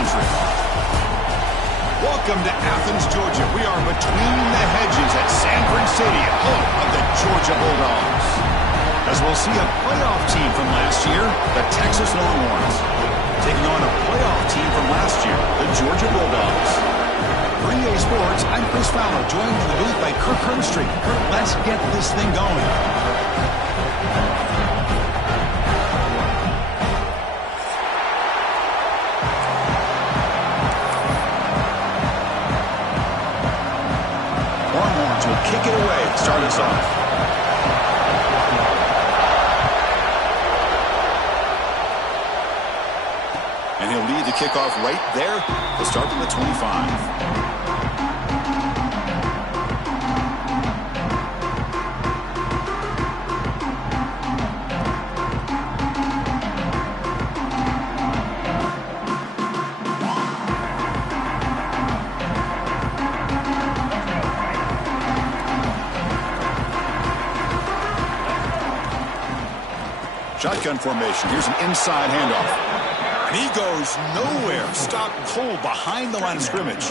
country. Welcome to Athens, Georgia. We are between the hedges at Sanford Stadium, home of the Georgia Bulldogs. As we'll see a playoff team from last year, the Texas Longhorns, taking on a playoff team from last year, the Georgia Bulldogs. For EA Sports, I'm Chris Fowler, joined in the booth by Kirk Hermstreet. Kirk, let's get this thing going. Longhorns will kick it away to start us off. And he'll lead the kickoff right there. He'll start from the 25. Shotgun formation. Here's an inside handoff. And he goes nowhere. Stopped cold behind the line of scrimmage.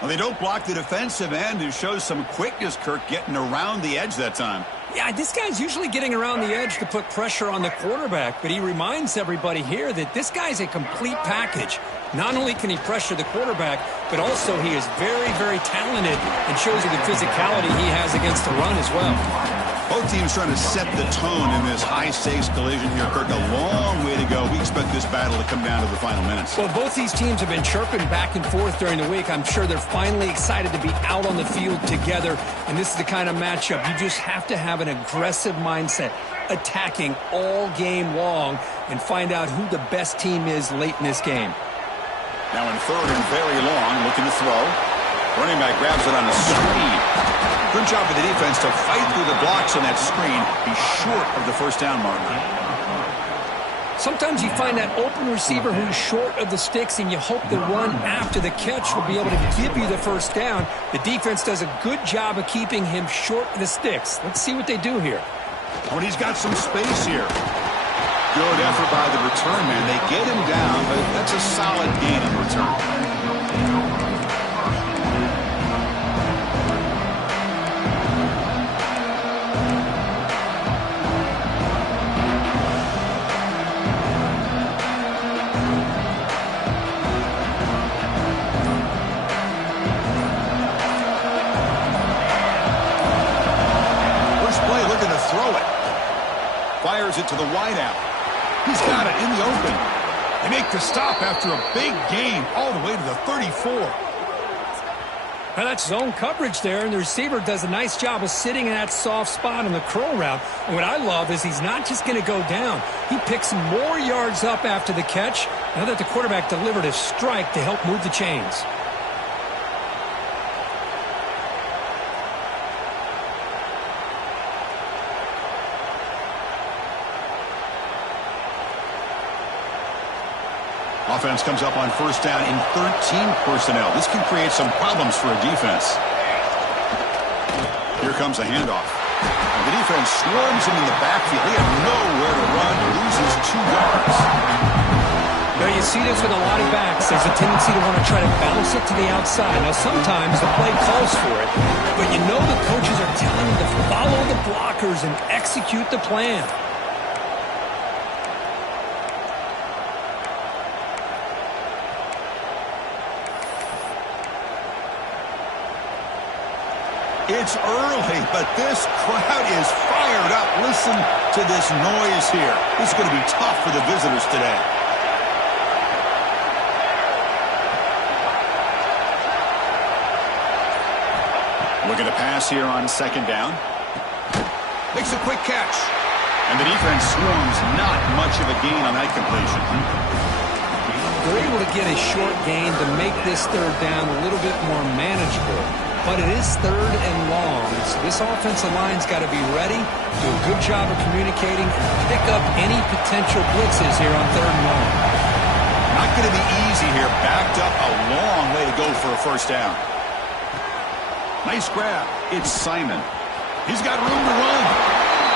Well, they don't block the defensive end, who shows some quickness, Kirk, getting around the edge that time. Yeah, this guy's usually getting around the edge to put pressure on the quarterback, but he reminds everybody here that this guy's a complete package. Not only can he pressure the quarterback, but also he is very, very talented and shows you the physicality he has against the run as well. Both teams trying to set the tone in this high-stakes collision here, Kirk. A long way to go. We expect this battle to come down to the final minutes. Well, both these teams have been chirping back and forth during the week. I'm sure they're finally excited to be out on the field together, and this is the kind of matchup you just have to have an aggressive mindset, attacking all game long, and find out who the best team is late in this game. Now in third and very long, looking to throw. Running back grabs it on a screen. Good job for the defense to fight through the blocks on that screen. Be short of the first down marker. Sometimes you find that open receiver who's short of the sticks, and you hope the run after the catch will be able to give you the first down. The defense does a good job of keeping him short of the sticks. Let's see what they do here. Oh, and he's got some space here. Good effort by the return man. They get him down, but that's a solid gain in return. Fires it to the wideout. He's got it in the open. They make the stop after a big gain all the way to the 34. Now that's zone coverage there, and the receiver does a nice job of sitting in that soft spot on the curl route. And what I love is he's not just going to go down. He picks more yards up after the catch now that the quarterback delivered a strike to help move the chains. Offense comes up on first down in 13 personnel. This can create some problems for a defense. Here comes a handoff. And the defense swarms him in the backfield. He had nowhere to run. Loses 2 yards. Now you see this with a lot of backs. There's a tendency to want to try to bounce it to the outside. Now sometimes the play calls for it, but you know the coaches are telling you to follow the blockers and execute the plan. It's early, but this crowd is fired up. Listen to this noise here. This is going to be tough for the visitors today. Looking to pass here on second down. Makes a quick catch. And the defense swarms. Not much of a gain on that completion. They're able to get a short gain to make this third down a little bit more manageable. But it is third and long, so this offensive line's got to be ready, do a good job of communicating, and pick up any potential blitzes here on third and long. Not going to be easy here. Backed up a long way to go for a first down. Nice grab. It's Simon. He's got room to run.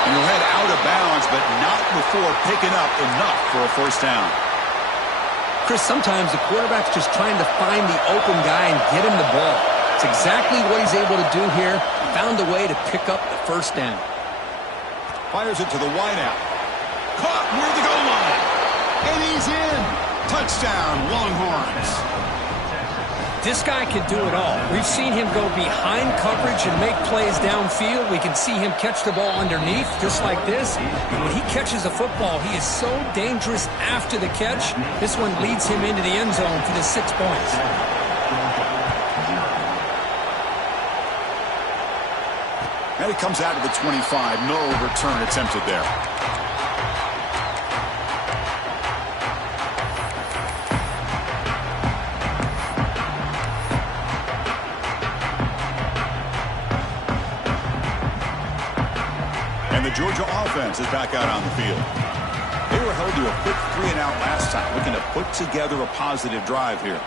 And he'll head out of bounds, but not before picking up enough for a first down. Chris, sometimes the quarterback's just trying to find the open guy and get him the ball. It's exactly what he's able to do here. Found a way to pick up the first down. Fires it to the wideout. Caught near the goal line. And he's in. Touchdown, Longhorns. This guy can do it all. We've seen him go behind coverage and make plays downfield. We can see him catch the ball underneath, just like this. And when he catches the football, he is so dangerous after the catch. This one leads him into the end zone for the 6 points. And it comes out to the 25. No return attempted there. And the Georgia offense is back out on the field. They were held to a quick 3-and-out last time, looking to put together a positive drive here.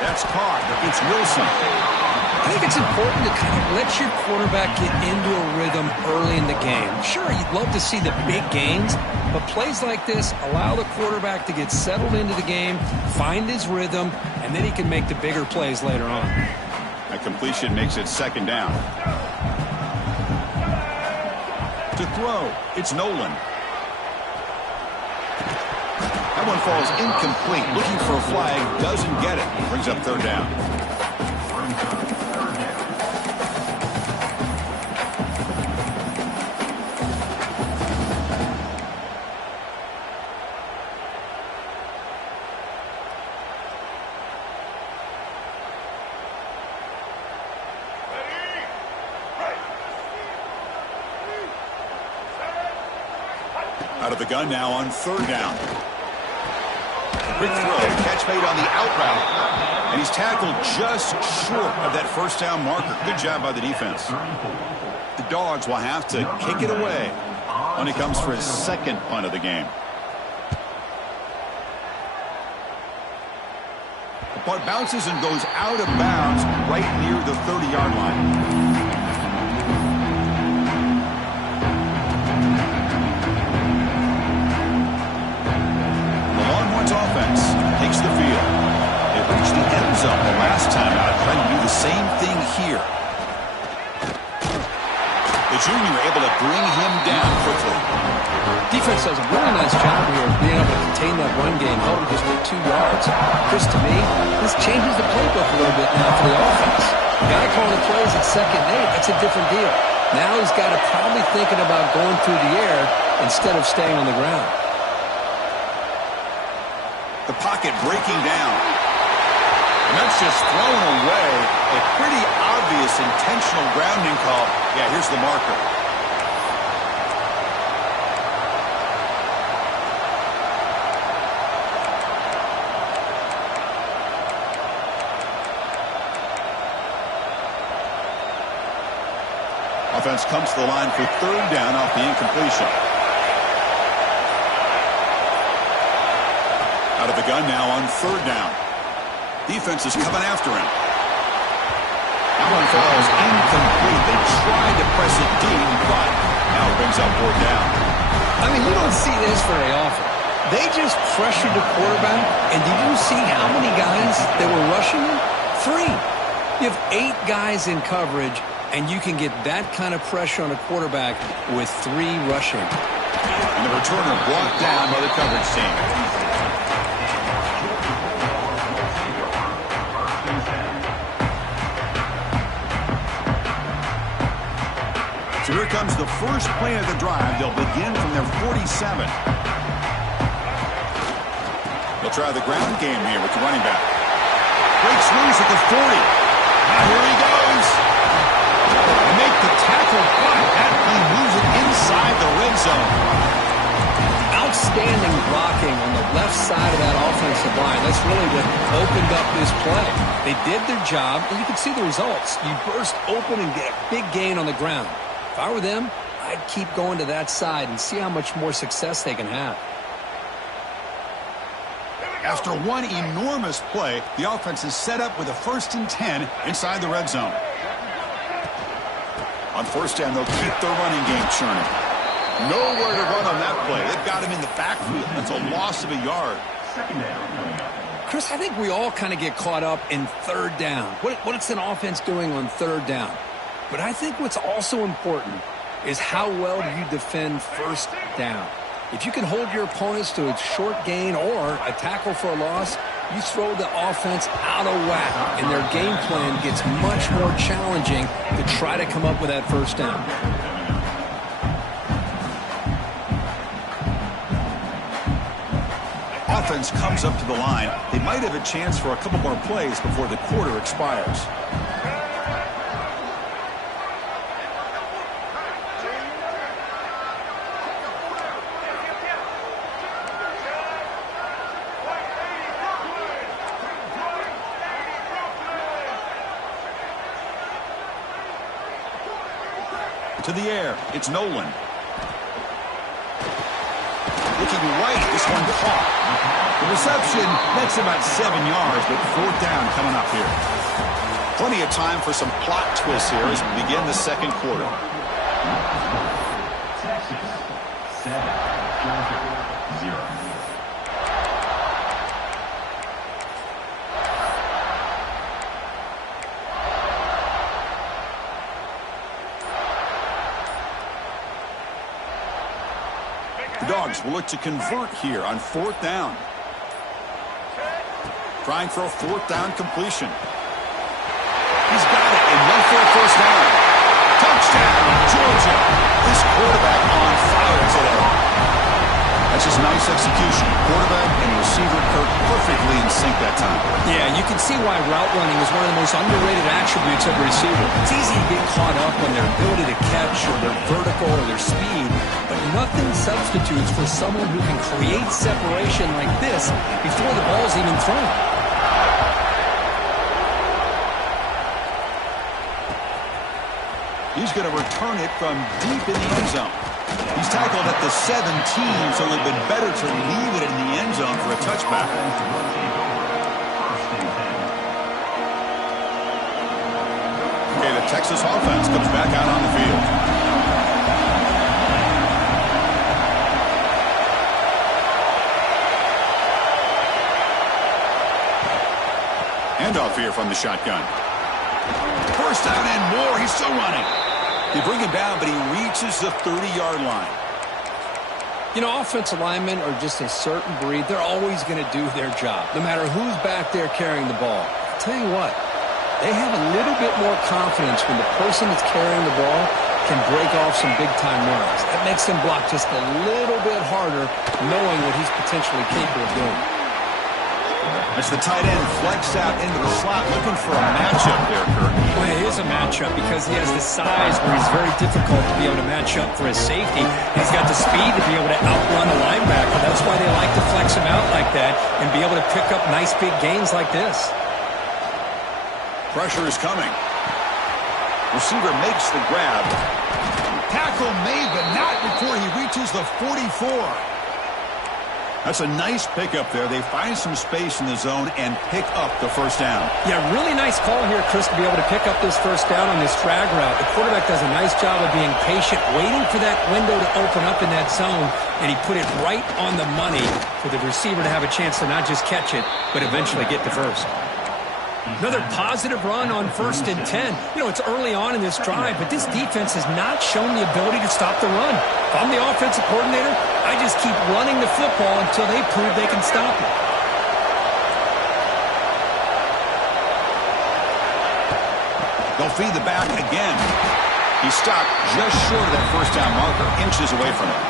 That's caught. It's Wilson. I think it's important to kind of let your quarterback get into a rhythm early in the game. Sure, you'd love to see the big gains, but plays like this allow the quarterback to get settled into the game, find his rhythm, and then he can make the bigger plays later on. That completion makes it 2nd down. To throw, it's Nolan. That one falls incomplete. Looking for a flag, doesn't get it. Brings up 3rd down. Out of the gun now on 3rd down. Quick throw, catch made on the out route. And he's tackled just short of that 1st down marker. Good job by the defense. The Dogs will have to kick it away when it comes for his 2nd punt of the game. The punt bounces and goes out of bounds right near the 30-yard line. Offense takes the field. They reached the end zone the last time out, trying to do the same thing here. The junior able to bring him down quickly. Defense does a really nice job here of being able to contain that run game, held him just for 2 yards. Chris, to me, this changes the playbook a little bit now for the offense. The guy calling the plays at 2nd and 8, that's a different deal. Now he's got to probably thinking about going through the air instead of staying on the ground. The pocket breaking down. And that's just thrown away. A pretty obvious intentional grounding call. Yeah, here's the marker. Offense comes to the line for 3rd down off the incompletion. Out of the gun now on 3rd down. Defense is coming after him. That one falls incomplete. They tried to press it deep, but now it brings up 4th down. I mean, you don't see this very often. They just pressured the quarterback, and did you see how many guys that were rushing him? 3. You have 8 guys in coverage, and you can get that kind of pressure on a quarterback with 3 rushing. And the returner brought down by the coverage team. So here comes the first play of the drive. They'll begin from their 47. They'll try the ground game here with the running back. Breaks loose at the 40. Now here he goes. They make the tackle, but he moves it inside the red zone. Outstanding blocking on the left side of that offensive line. That's really what opened up this play. They did their job, and you can see the results. You burst open and get a big gain on the ground. If I were them, I'd keep going to that side and see how much more success they can have. After one enormous play, the offense is set up with a 1st and 10 inside the red zone. On 1st down, they'll keep their running game churning. Nowhere to run on that play. They've got him in the backfield. That's a loss of a yard. Chris, I think we all kind of get caught up in third down. What's an offense doing on third down? But I think what's also important is how well do you defend first down. If you can hold your opponents to a short gain or a tackle for a loss, you throw the offense out of whack, and their game plan gets much more challenging to try to come up with that first down. Offense comes up to the line. They might have a chance for a couple more plays before the quarter expires. To the air, it's Nolan. Looking right, this one caught. The reception, that's about 7 yards, but fourth down coming up here. Plenty of time for some plot twists here as we begin the second quarter. Texas, 7, Georgia, 0. Dogs will look to convert here on fourth down. Trying for a fourth down completion. He's got it and went for a first down. Touchdown, Georgia. This quarterback on fire today. That's just nice execution. Quarterback and receiver Kirk perfectly in sync that time. Yeah, you can see why route running is one of the most underrated attributes of a receiver. It's easy to get caught up on their ability to catch or their vertical or their speed, but nothing substitutes for someone who can create separation like this before the ball's even thrown. He's going to return it from deep in the end zone. He's tackled at the 17, so it would have been better to leave it in the end zone for a touchback. Okay, the Texas offense comes back out on the field. Handoff here from the shotgun. First down and more. He's still running. They bring him down, but he reaches the 30-yard line. You know, offensive linemen are just a certain breed. They're always going to do their job, no matter who's back there carrying the ball. I'll tell you what, they have a little bit more confidence when the person that's carrying the ball can break off some big-time runs. That makes them block just a little bit harder, knowing what he's potentially capable of doing. As the tight end flexed out into the slot, looking for a matchup there, Kurt. Well, it is a matchup because he has the size where he's very difficult to be able to match up for his safety. He's got the speed to be able to outrun the linebacker. That's why they like to flex him out like that and be able to pick up nice big gains like this. Pressure is coming. Receiver makes the grab. Tackle made, but not before he reaches the 44. That's a nice pickup there. They find some space in the zone and pick up the first down. Yeah, really nice call here, Chris, to be able to pick up this first down on this drag route. The quarterback does a nice job of being patient, waiting for that window to open up in that zone, and he put it right on the money for the receiver to have a chance to not just catch it, but eventually get the first. Another positive run on 1st and 10. You know, it's early on in this drive, but this defense has not shown the ability to stop the run. If I'm the offensive coordinator, I just keep running the football until they prove they can stop it. They'll feed the back again. He stopped just short of that first down marker, inches away from it.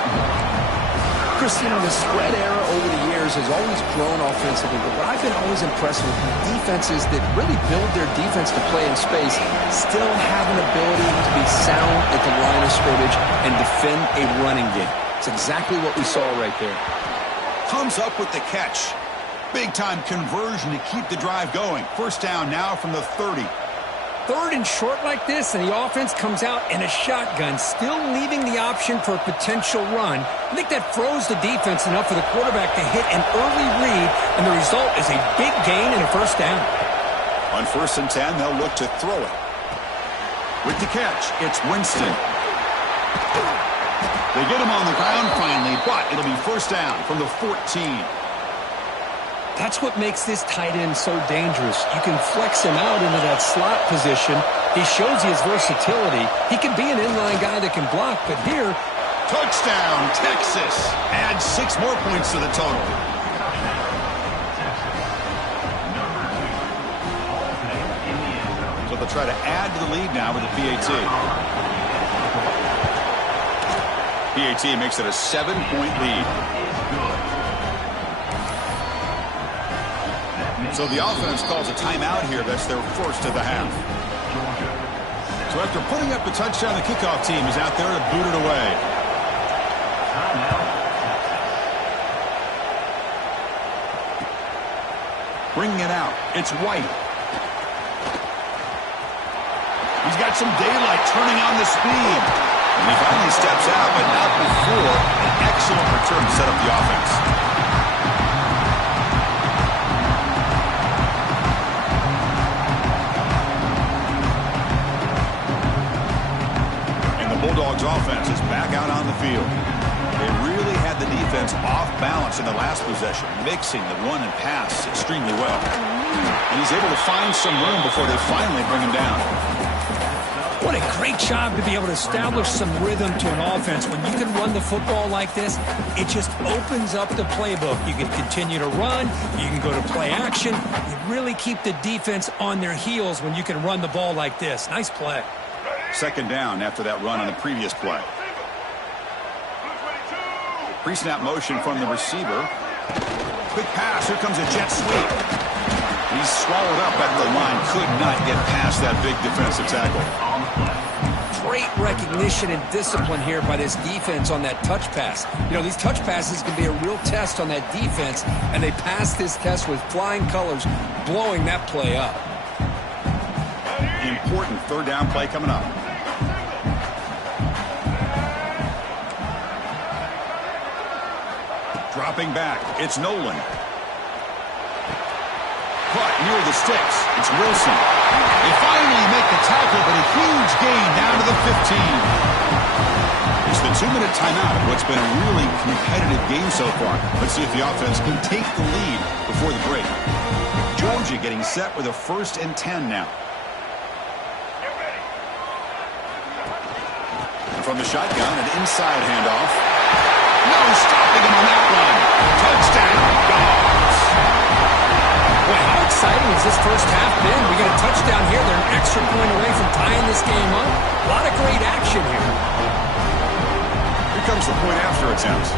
Chris, you know, the spread era over the years has always grown offensively, but what I've been always impressed with defenses that really build their defense to play in space still have an ability to be sound at the line of scrimmage and defend a running game. It's exactly what we saw right there. Comes up with the catch. Big-time conversion to keep the drive going. First down now from the 30. 3rd and short like this, and the offense comes out in a shotgun, still leaving the option for a potential run. I think that throws the defense enough for the quarterback to hit an early read, and the result is a big gain and a first down. On 1st and 10, they'll look to throw it. With the catch, it's Winston. They get him on the ground finally, but it'll be first down from the 14. That's what makes this tight end so dangerous. You can flex him out into that slot position. He shows you his versatility. He can be an inline guy that can block, but here... Touchdown, Texas. Add 6 more points to the total. So they'll try to add to the lead now with the PAT. PAT makes it a 7-point lead. So the offense calls a timeout here. That's their first of the half. So after putting up the touchdown, the kickoff team is out there to boot it away. Bringing it out. It's White. He's got some daylight turning on the speed. And he finally steps out, but not before an excellent return to set up the offense. Bulldogs offense is back out on the field. They really had the defense off balance in the last possession, mixing the run and pass extremely well. And he's able to find some room before they finally bring him down. What a great job to be able to establish some rhythm to an offense. When you can run the football like this, it just opens up the playbook. You can continue to run. You can go to play action. You really keep the defense on their heels when you can run the ball like this. Nice play. Second down after that run on the previous play. Pre-snap motion from the receiver. Quick pass. Here comes a jet sweep. He's swallowed up at the line. Could not get past that big defensive tackle. Great recognition and discipline here by this defense on that touch pass. You know, these touch passes can be a real test on that defense, and they passed this test with flying colors, blowing that play up. Important third down play coming up. Dropping back, it's Nolan. Caught near the sticks, it's Wilson. They finally make the tackle, but a huge gain down to the 15. It's the 2-minute timeout of what's been a really competitive game so far. Let's see if the offense can take the lead before the break. Georgia getting set with a 1st and 10 now. From the shotgun, an inside handoff. No stopping him on that run. Touchdown, Dogs. Boy, how exciting has this first half been? We got a touchdown here. They're an extra point away from tying this game up. A lot of great action here. Here comes the point after attempt.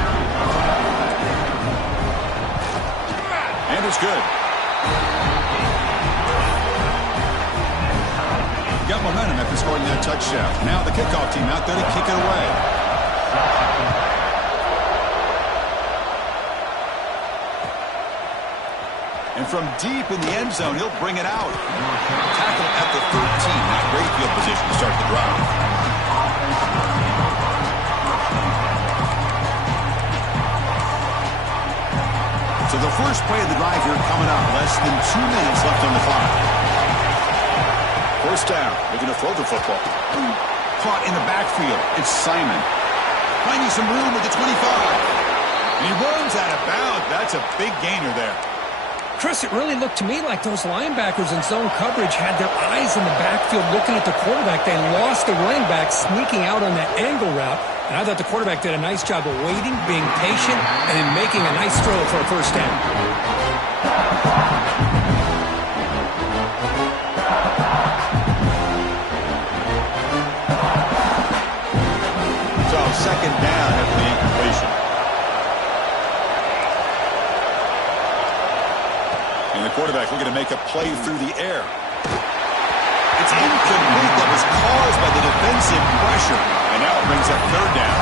And it's good. Got momentum after scoring that touchdown. Now the kickoff team out there to kick it away. And from deep in the end zone, he'll bring it out. Tackle at the 13. Not great field position to start the drive. So the first play of the drive here coming up. Less than 2 minutes left on the clock. First down, looking to throw the football. Caught in the backfield. It's Simon. Finding some room at the 25. And he runs out of bounds. That's a big gainer there. Chris, it really looked to me like those linebackers in zone coverage had their eyes in the backfield looking at the quarterback. They lost the running back sneaking out on that angle route. And I thought the quarterback did a nice job of waiting, being patient, and then making a nice throw for a first down. Second down at the incompletion. And the quarterback looking to make a play through the air. It's incomplete. That was caused by the defensive pressure. And now it brings up third down.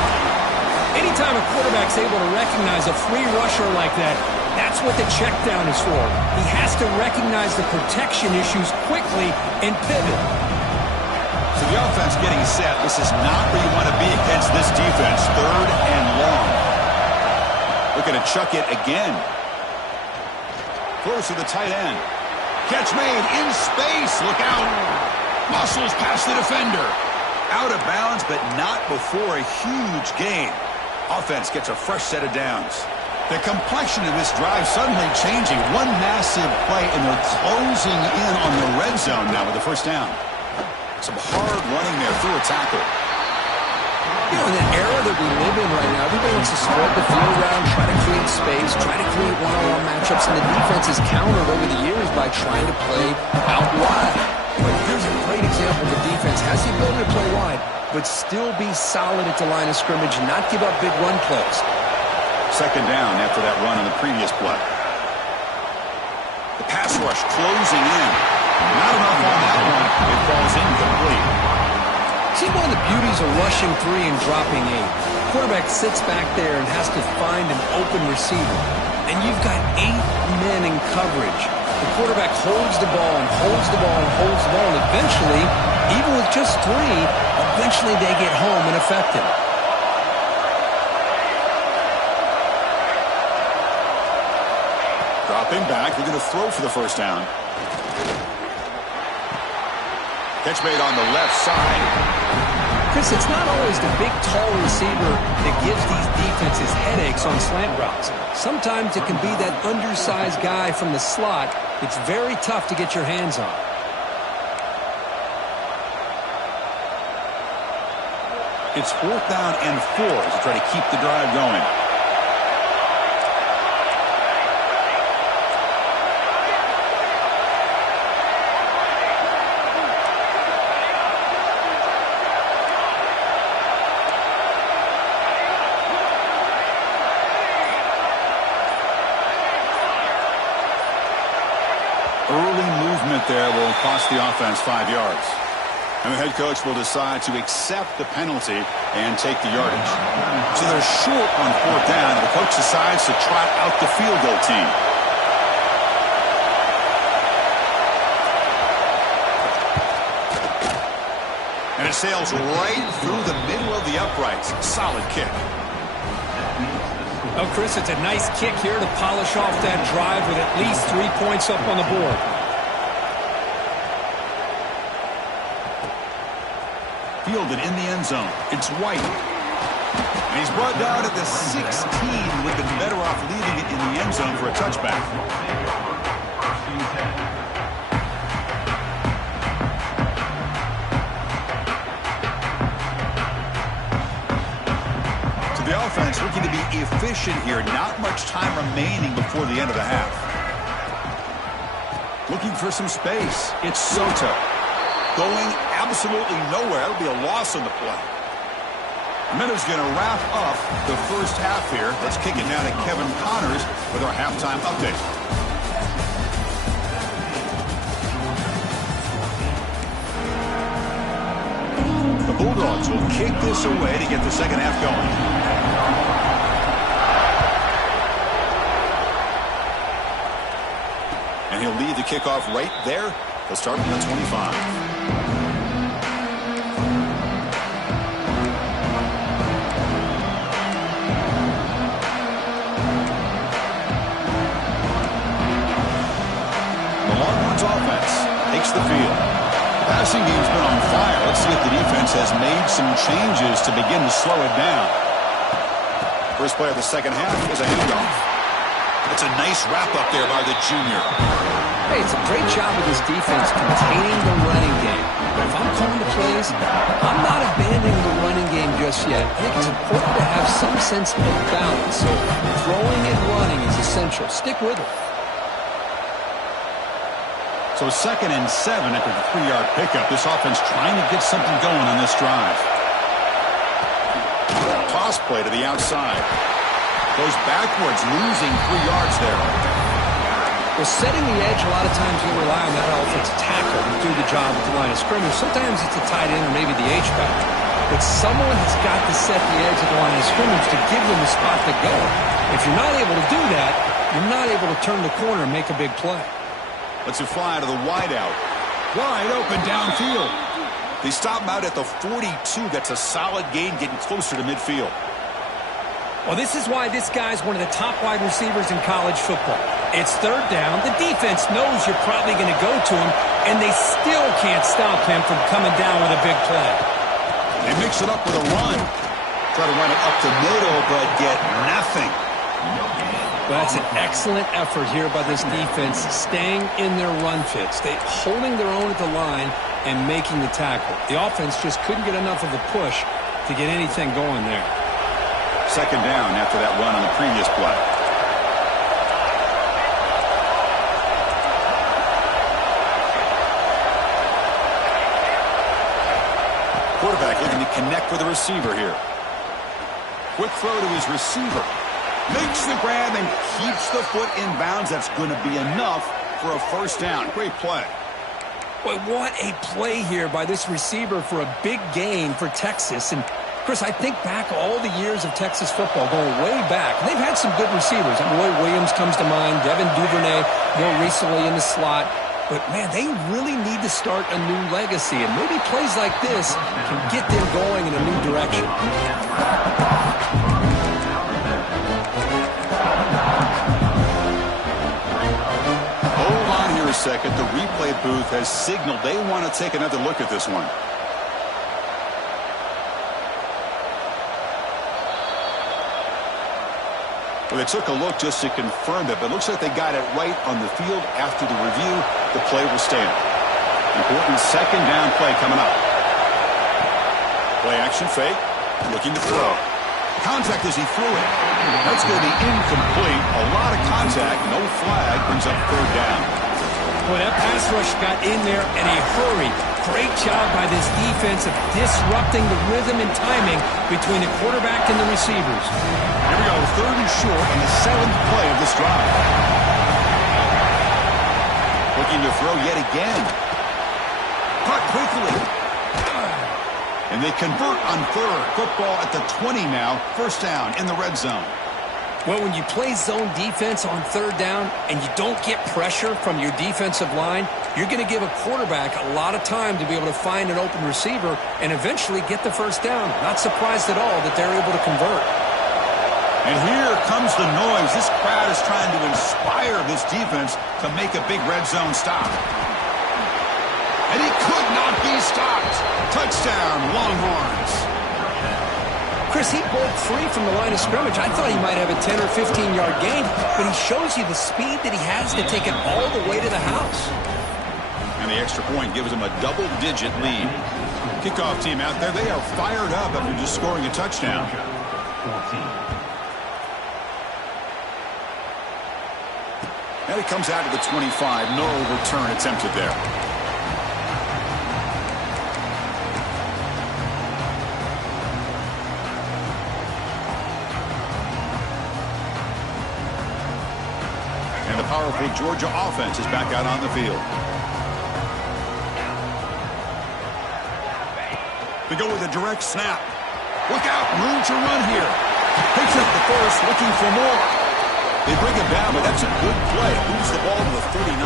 Anytime a quarterback's able to recognize a free rusher like that, that's what the check down is for. He has to recognize the protection issues quickly and pivot. So the offense getting set. This is not where you want to be against this defense. Third and long. Looking to chuck it again. Close to the tight end. Catch made in space. Look out. Muscles past the defender. Out of bounds, but not before a huge gain. Offense gets a fresh set of downs. The complexion of this drive suddenly changing. One massive play, and they're closing in on the red zone now with the first down. Some hard running there through a tackle. You know, in the era that we live in right now, everybody wants to spread the field around, try to create space, try to create one-on-one matchups, and the defense has countered over the years by trying to play out wide. But here's a great example. The defense has the ability to play wide, but still be solid at the line of scrimmage and not give up big run plays. Second down after that run in the previous play. The pass rush closing in. Not enough on that one. It falls incomplete. See, one of the beauties of rushing 3 and dropping 8. Quarterback sits back there and has to find an open receiver. And you've got 8 men in coverage. The quarterback holds the ball and holds the ball and holds the ball. And eventually, even with just 3, eventually they get home and affect him. Dropping back, they're going to throw for the first down. Catch made on the left side. Chris, it's not always the big, tall receiver that gives these defenses headaches on slant routes. Sometimes it can be that undersized guy from the slot that's very tough to get your hands on. It's 4th down and 4 to try to keep the drive going. There will cost the offense 5 yards. And the head coach will decide to accept the penalty and take the yardage. So they're short on 4th down, and the coach decides to trot out the field goal team. And it sails right through the middle of the uprights. Solid kick. Oh, Chris, it's a nice kick here to polish off that drive with at least 3 points up on the board. Fielded in the end zone. It's White. And he's brought down at the 16. Would have been better off leaving it in the end zone for a touchback. So the offense looking to be efficient here. Not much time remaining before the end of the half. Looking for some space. It's Soto. Going absolutely nowhere. That'll be a loss on the play. Minuta's going to wrap up the first half here. Let's kick it down to Kevin Connors with our halftime update. The Bulldogs will kick this away to get the second half going. And he'll lead the kickoff right there. He'll start from the 25. Takes the field. The passing game's been on fire. Let's see if the defense has made some changes to begin to slow it down. First play of the second half is a handoff. It's a nice wrap-up there by the junior. Hey, it's a great job of this defense containing the running game. But if I'm calling the plays, I'm not abandoning the running game just yet. I think it's important to have some sense of balance. So throwing and running is essential. Stick with it. So 2nd and 7 after the 3-yard pickup. This offense trying to get something going on this drive. Toss play to the outside. Goes backwards, losing 3 yards there. Well, setting the edge, a lot of times you rely on that offensive tackle to do the job at the line of scrimmage. Sometimes it's a tight end or maybe the H-back. But someone has got to set the edge at the line of scrimmage to give them a spot to go. If you're not able to do that, you're not able to turn the corner and make a big play. Let's it fly to the wideout. Wide open downfield. They stop him out at the 42. That's a solid gain, getting closer to midfield. Well, this is why this guy's one of the top wide receivers in college football. It's 3rd down. The defense knows you're probably going to go to him, and they still can't stop him from coming down with a big play. They mix it up with a run. Try to run it up the middle, but get nothing. Well, that's an excellent effort here by this defense, staying in their run fits. They holding their own at the line and making the tackle. The offense just couldn't get enough of a push to get anything going there. Second down after that run on the previous play. Quarterback looking to connect with the receiver here. Quick throw to his receiver. Makes the grab and keeps the foot in bounds. That's going to be enough for a first down. Great play. Boy, what a play here by this receiver for a big gain for Texas. And, Chris, I think back all the years of Texas football, going way back. They've had some good receivers. Roy Williams comes to mind, Devin Duvernay more recently in the slot. But, man, they really need to start a new legacy. And maybe plays like this can get them going in a new direction. Hold on here a second. The replay booth has signaled they want to take another look at this one. Well, they took a look just to confirm it, but it looks like they got it right on the field after the review. The play will stand. Important second down play coming up. Play action fake. Looking to throw. Contact as he threw it. That's going to be incomplete. A lot of contact. No flag. Brings up third down. Boy, that pass rush got in there in a hurry. Great job by this defense of disrupting the rhythm and timing between the quarterback and the receivers. Here we go, third and short on the 7th play of this drive. Looking to throw yet again. Caught quickly. And they convert on third. Football at the 20 now. First down in the red zone. Well, when you play zone defense on third down and you don't get pressure from your defensive line, you're going to give a quarterback a lot of time to be able to find an open receiver and eventually get the first down. Not surprised at all that they're able to convert. And here comes the noise. This crowd is trying to inspire this defense to make a big red zone stop. And he could not be stopped. Touchdown, Longhorns. Chris, he broke free from the line of scrimmage. I thought he might have a 10 or 15-yard gain, but he shows you the speed that he has to take it all the way to the house. And the extra point gives him a double-digit lead. Kickoff team out there, they are fired up after just scoring a touchdown. And it comes out to the 25. No return attempted there. And the powerful Georgia offense is back out on the field. They go with a direct snap. Look out, room to run here. Picks up the first, looking for more. They bring him down, but that's a good play. Moves the ball to the 39.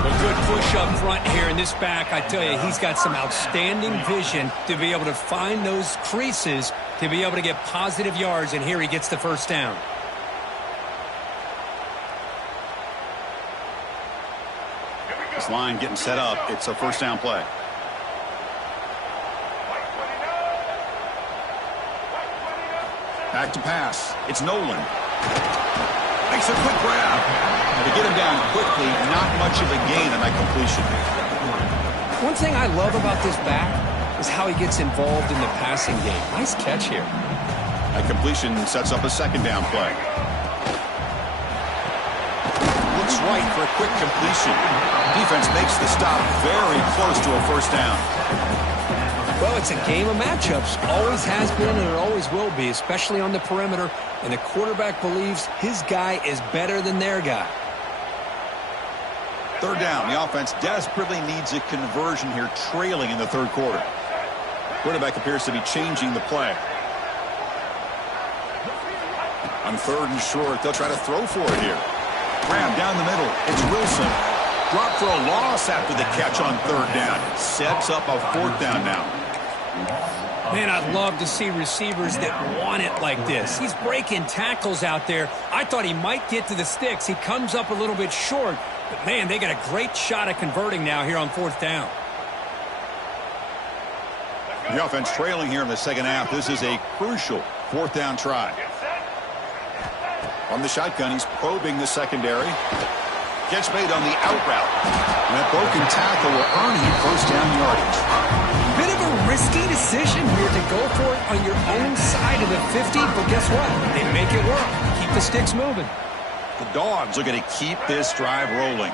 A good push up front here in this back. I tell you, he's got some outstanding vision to be able to find those creases, to be able to get positive yards, and here he gets the first down. This line getting set up. It's a first down play. Back to pass. It's Nolan. Makes a quick grab. They get him down quickly. Not much of a gain on that completion. One thing I love about this back is how he gets involved in the passing game. Nice catch here. That completion sets up a second down play. Looks right for a quick completion. Defense makes the stop very close to a first down. Well, it's a game of matchups. Always has been and it always will be, especially on the perimeter. And the quarterback believes his guy is better than their guy. Third down. The offense desperately needs a conversion here, trailing in the third quarter. Quarterback appears to be changing the play. On third and short, they'll try to throw for it here. Grab down the middle. It's Wilson. Drop for a loss after the catch on third down. Sets up a fourth down now. Man, I'd love to see receivers that want it like this. He's breaking tackles out there. I thought he might get to the sticks. He comes up a little bit short. But, man, they got a great shot at converting now here on fourth down. The offense trailing here in the second half. This is a crucial fourth down try. On the shotgun, he's probing the secondary. Gets made on the out route. And that broken tackle will earn him first down yardage. Bit of a risky decision here to go for it on your own side of the 50, but guess what? They make it work. Keep the sticks moving. The Dogs are going to keep this drive rolling.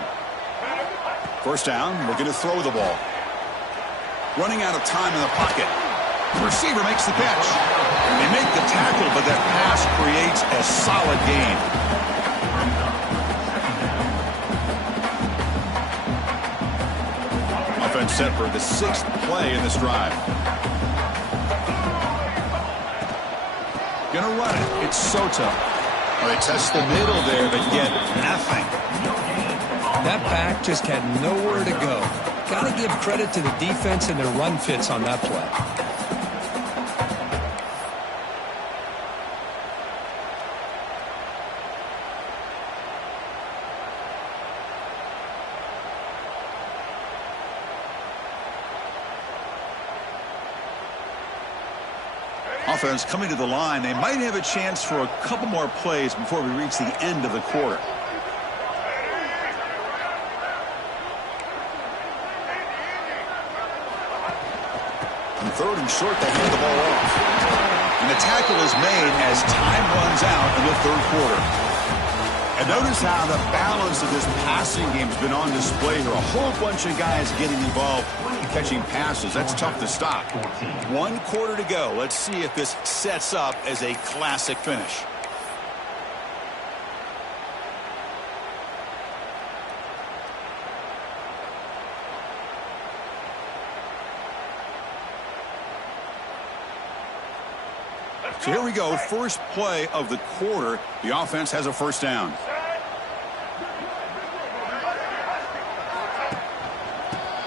First down, we're going to throw the ball. Running out of time in the pocket. The receiver makes the catch. They make the tackle, but that pass creates a solid gain. Offense set for the 6th play in this drive. Gonna run it. It's Soto. Well, they test the middle there, but yet nothing. That back just had nowhere to go. Got to give credit to the defense and their run fits on that play. Offense coming to the line. They might have a chance for a couple more plays before we reach the end of the quarter. On 3rd and short, they hand the ball off. And the tackle is made as time runs out in the 3rd quarter. And notice how the balance of this passing game has been on display here. A whole bunch of guys getting involved catching passes. That's tough to stop. 1 quarter to go. Let's see if this sets up as a classic finish. So here we go, first play of the quarter. The offense has a first down.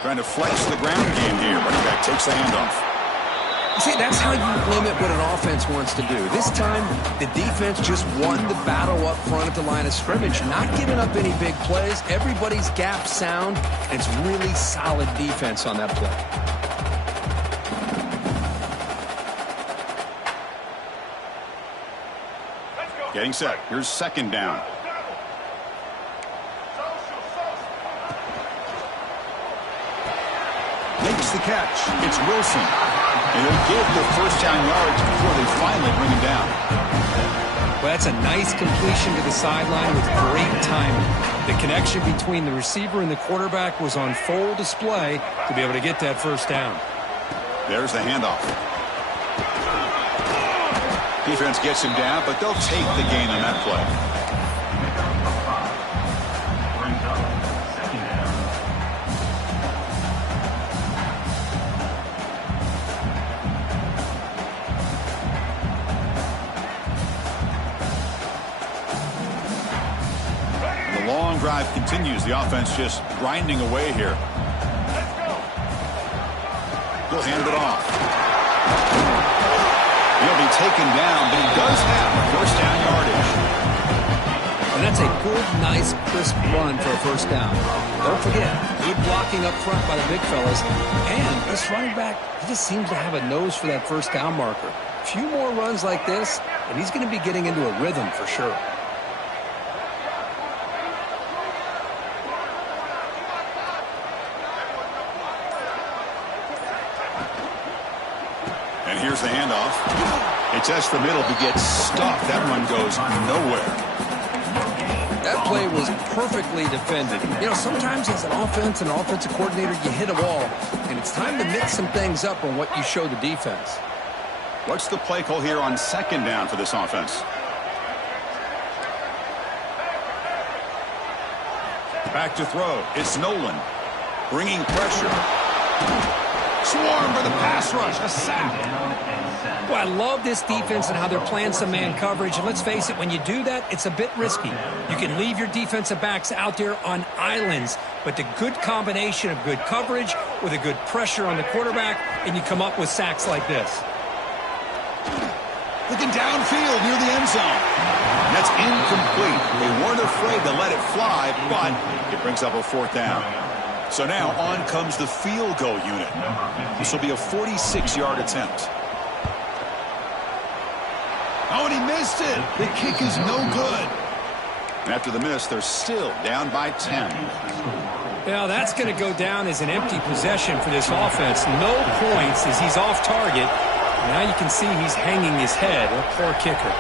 Trying to flex the ground game here. Running back takes the handoff. See, that's how you limit what an offense wants to do. This time, the defense just won the battle up front at the line of scrimmage, not giving up any big plays. Everybody's gap sound, and it's really solid defense on that play. Getting set. Here's 2nd down. Makes the catch. It's Wilson. And he'll give the first down yards before they finally bring him down. Well, that's a nice completion to the sideline with great timing. The connection between the receiver and the quarterback was on full display to be able to get that first down. There's the handoff. Defense gets him down, but they'll take the gain on that play. The long drive continues. The offense just grinding away here. He'll hand it off. He'll be taken down, but he does have first down yardage. And that's a good, nice, crisp run for a first down. Don't forget, good blocking up front by the big fellas. And this running back, he just seems to have a nose for that first down marker. A few more runs like this, and he's going to be getting into a rhythm for sure. And here's the handoff. They test the middle but gets stuffed. That run goes nowhere. That play was perfectly defended. You know, sometimes as an offense and offensive coordinator, you hit a wall, and it's time to mix some things up on what you show the defense. What's the play call here on 2nd down for this offense? Back to throw. It's Nolan. Bringing pressure. Swarm for the pass rush. A sack. Well, I love this defense and how they're playing some man coverage. And let's face it, when you do that, it's a bit risky. You can leave your defensive backs out there on islands, but the good combination of good coverage with a good pressure on the quarterback, and you come up with sacks like this. Looking downfield near the end zone. That's incomplete. They weren't afraid to let it fly, but it brings up a 4th down. So now on comes the field goal unit. This will be a 46-yard attempt. Oh, and he missed it. The kick is no good. And after the miss, they're still down by 10. Well, that's going to go down as an empty possession for this offense. No points as he's off target. Now you can see he's hanging his head. A poor kicker.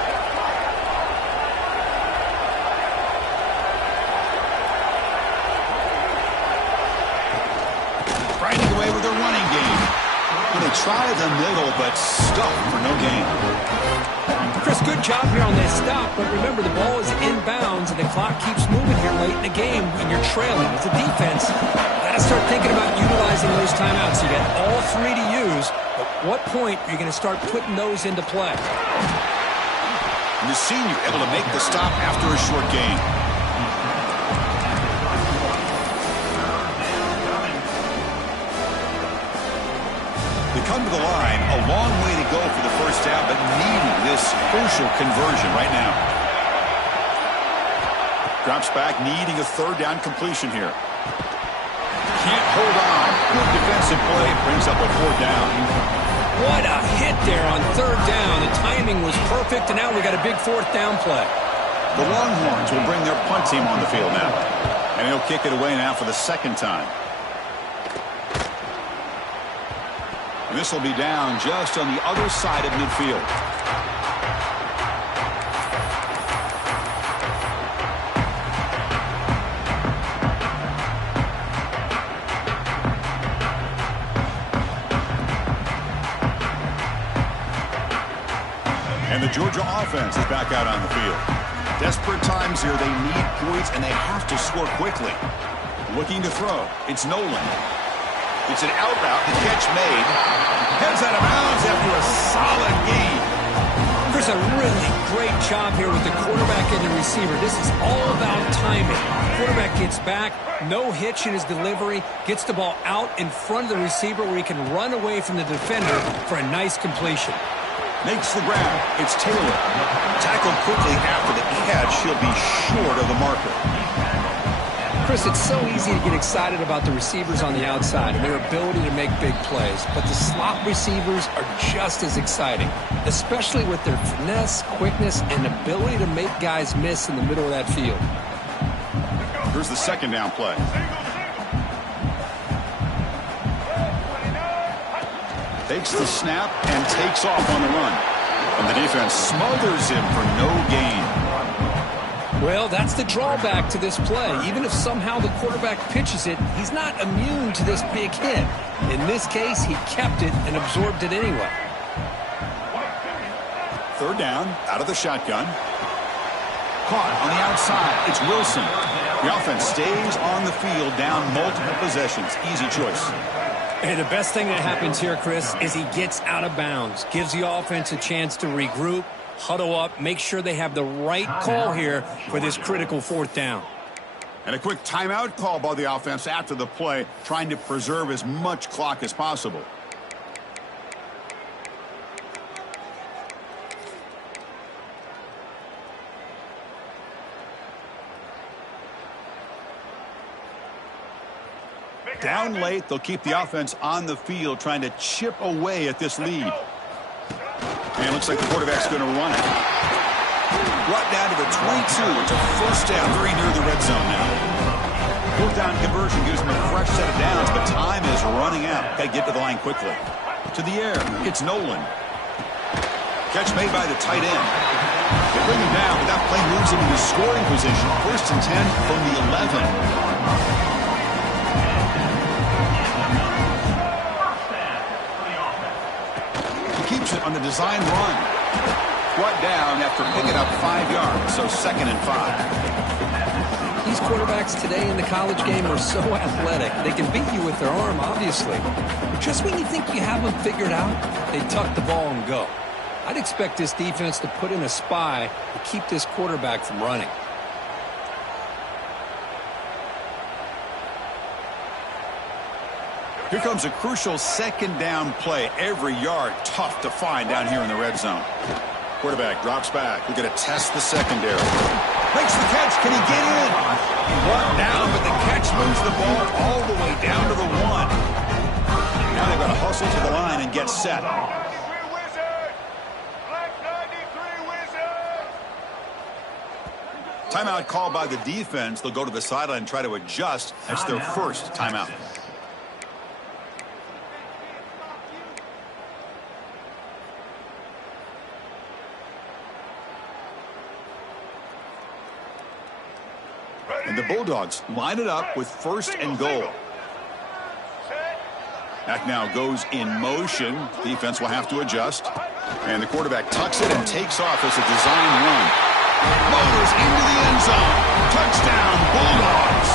Grinding away with a running game. They try the middle, but stuck for no gain. Chris, good job here on that stop, but remember the ball is inbounds and the clock keeps moving here late in the game when you're trailing. As a defense, you got to start thinking about utilizing those timeouts. You got all three to use. At what point are you going to start putting those into play? And the senior able to make the stop after a short gain. They come to the line, a long way to go for the first down, but needing this crucial conversion right now. Drops back, needing a third down completion here. Can't hold on. Good defensive play, brings up a fourth down. What a hit there on third down. The timing was perfect, and now we got a big fourth down play. The Longhorns will bring their punt team on the field now. And he'll kick it away now for the second time. And this will be down just on the other side of midfield. And the Georgia offense is back out on the field. Desperate times here. They need points, and they have to score quickly. Looking to throw. It's Nolan. It's an out route. The catch made. Heads out of bounds after a solid gain. Chris, a really great job here with the quarterback and the receiver. This is all about timing. Quarterback gets back, no hitch in his delivery, gets the ball out in front of the receiver where he can run away from the defender for a nice completion. Makes the grab. It's Taylor. Tackled quickly after the catch. She'll be short of the marker. Chris, it's so easy to get excited about the receivers on the outside and their ability to make big plays, but the slot receivers are just as exciting, especially with their finesse, quickness, and ability to make guys miss in the middle of that field. Here's the second down play. Takes the snap and takes off on the run. And the defense smothers him for no gain. Well, that's the drawback to this play. Even if somehow the quarterback pitches it, he's not immune to this big hit. In this case, he kept it and absorbed it anyway. Third down, out of the shotgun. Caught on the outside. It's Wilson. The offense stays on the field, down multiple possessions. Easy choice. And the best thing that happens here, Chris, is he gets out of bounds. Gives the offense a chance to regroup, huddle up, make sure they have the right call here for this critical fourth down. And a quick timeout call by the offense after the play, trying to preserve as much clock as possible. Down late, they'll keep the offense on the field, trying to chip away at this lead. And it looks like the quarterback's going to run it. Brought down to the 22. It's a first down very near the red zone now. Fourth down conversion gives them a fresh set of downs, but time is running out. Got to get to the line quickly. To the air, it's Nolan. Catch made by the tight end. They bring him down, but that play moves him into scoring position. First and 10 from the 11. Keeps it on the design run. Brought down after picking up 5 yards, so 2nd and 5. These quarterbacks today in the college game are so athletic. They can beat you with their arm, obviously. But just when you think you have them figured out, they tuck the ball and go. I'd expect this defense to put in a spy to keep this quarterback from running. Here comes a crucial second down play. Every yard tough to find down here in the red zone. Quarterback drops back. We're going to test the secondary. Makes the catch. Can he get in? Brought down, but the catch moves the ball all the way down to the 1. Now they've got to hustle to the line and get set. Timeout called by the defense. They'll go to the sideline and try to adjust. That's their first timeout. And the Bulldogs line it up with first and goal. Back now goes in motion. Defense will have to adjust. And the quarterback tucks it and takes off as a design run. Motors into the end zone. Touchdown, Bulldogs.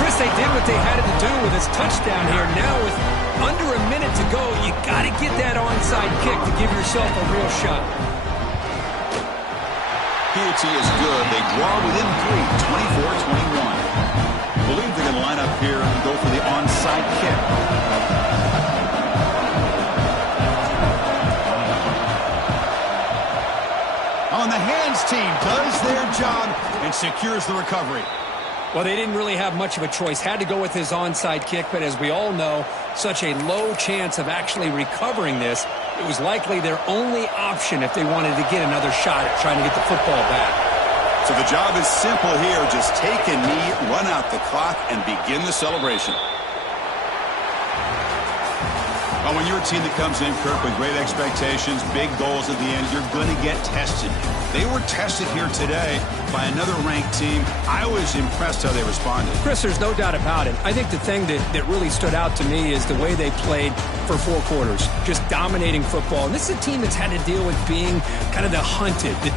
Chris, they did what they had to do with his touchdown here. Now with under a minute to go, you got to get that onside kick to give yourself a real shot. PAT is good. They draw within 3, 24-21. Believe they're going to line up here and go for the onside kick. On the hands team does their job and secures the recovery. Well, they didn't really have much of a choice. Had to go with his onside kick, but as we all know, such a low chance of actually recovering this. It was likely their only option if they wanted to get another shot at trying to get the football back. So the job is simple here. Just take a knee, run out the clock, and begin the celebration. Well, when you're a team that comes in, Kirk, with great expectations, big goals at the end, you're going to get tested. They were tested here today by another ranked team. I was impressed how they responded. Chris, there's no doubt about it. I think the thing that really stood out to me is the way they played for 4 quarters, just dominating football. And this is a team that's had to deal with being kind of the hunted, the team